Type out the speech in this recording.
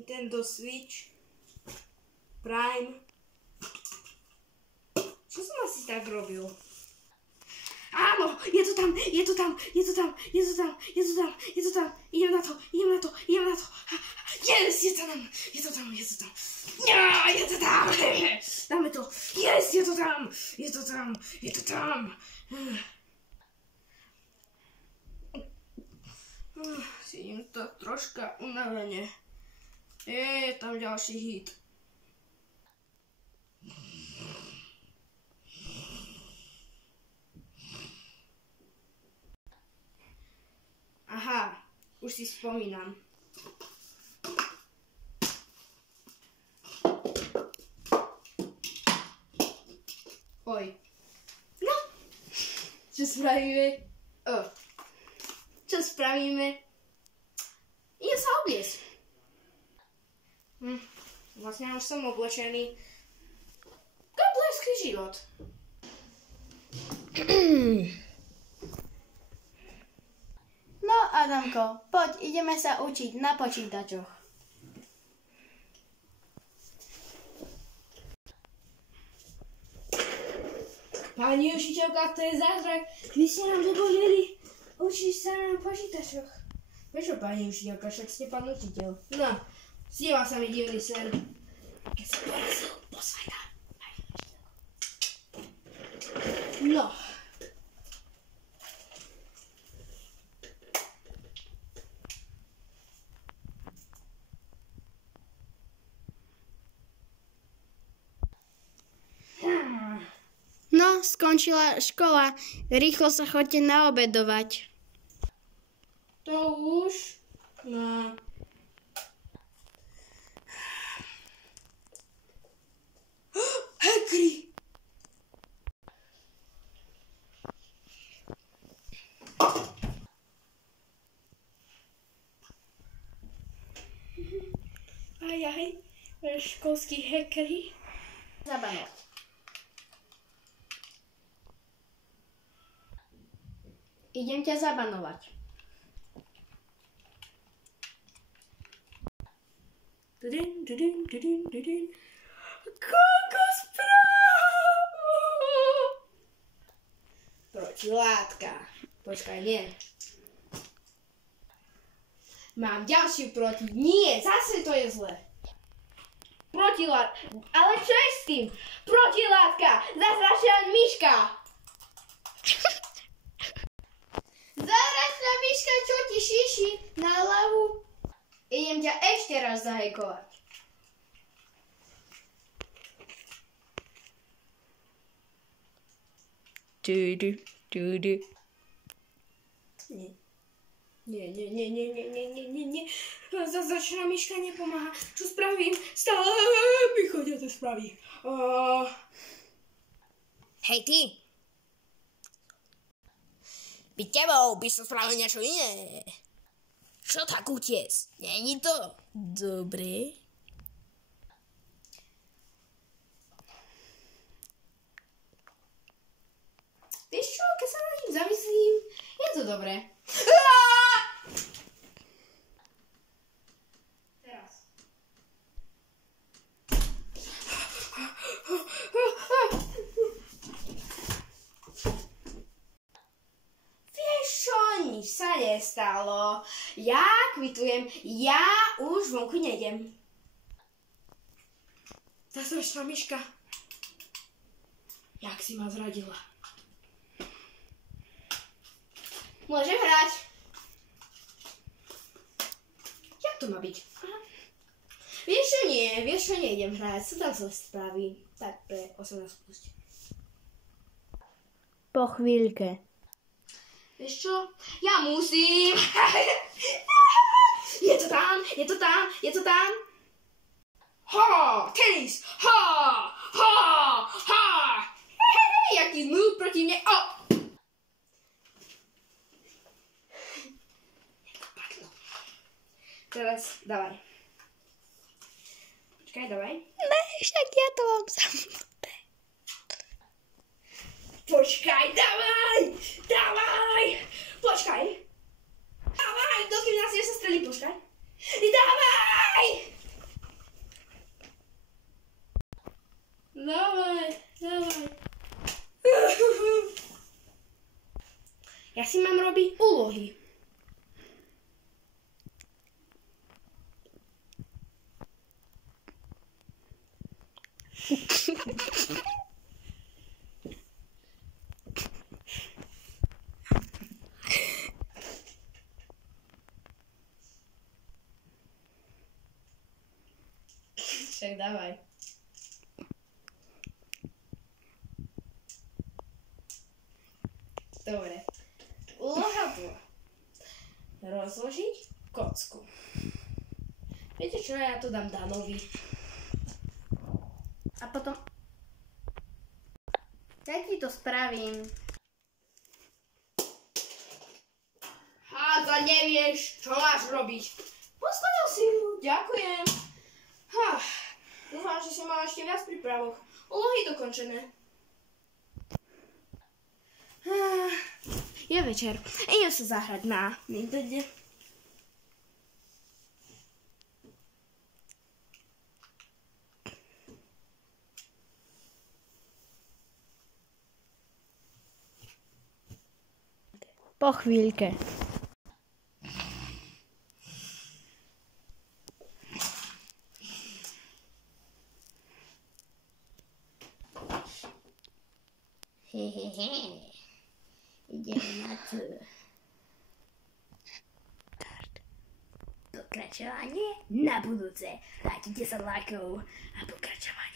Nintendo Switch Prime. Čo som asi tak robil? Áno, je to tam. Idem na to. Yes, je to tam. Ja, je to tam. Dáme to. Yes, je to tam. Cítim to troška unavene. Je tam ďalší hit. Aha, už si spomínam. Oj. No, čo spravíme? Idem sa obliecť. Vlastne už som oblečený. Godlevský život. No, Adamko, poď, ideme sa učiť na počítačoch. Pani učiteľka, to je zázrak. Vy ste nám dovolili učiť sa na počítačoch. Prečo, pani učiteľka, však ste pán učiteľ? No, sníval sa mi divný sen. Keď som porazil posvajta. Pani učiteľko. No. No, skončila škola. Rýchlo sa choďte naobedovať. To už? No. Hekry! Ajaj, školský hekry. Zabanovať. Idem ťa zabanovať. Koľko správ! Protilátka. Počkaj, nie. Mám ďalšiu proti... Nie, zase to je zle. Protilátka. Ale čo je s tým? Protilátka. Zastrašená myška. Zázračná myška, čo ti šíši na hlavu? Idem ťa ešte raz zahejkovať. Nie. Zázračná myška nepomáha. Čo spravím? Stále mi chodia tie správy. Hej ty. Byť tebou by som spravil niečo iné. Čo tak utiec? Není to dobré? Vieš čo, keď sa na tým zamyslím, je to dobré. Teraz. Vieš čo, nič sa nestalo. Ja kvitujem, ja už vonku nejdem. Zázračná myška. Jak si ma zradila. Môžem hrať. Jak to má byť? Aha. Vieš čo, nejdem hrať. Sú tam zle správy. Tak pre 18+. Po chvíľke. Vieš čo? Ja musím. Je to tam. Ha! Tenis! Ha! Hej, jaký noob proti mne. Teraz, dávaj. Počkaj, dávaj. Ne, však ja to mám zamknuté. Počkaj, dávaj! Počkaj! Dávaj, dokým nás sa strelí, počkaj. Dávaj! si mám robiť úlohy. Však dávaj. Dobre. Úloha 2. Rozložiť kocku. Viete čo, ja to dám Danovi. A potom... Ja ti to spravím. Hádzať nevieš, čo máš robiť. Postavil si ju, ďakujem. Dúfam, že si mal ešte viac prípravok. Úlohy dokončené. Je večer. Idem sa zahrať na Nintendo. Po chvíľke. Idem na to. Pokračovanie na budúce. Dajte 10 lajkov a pokračovanie.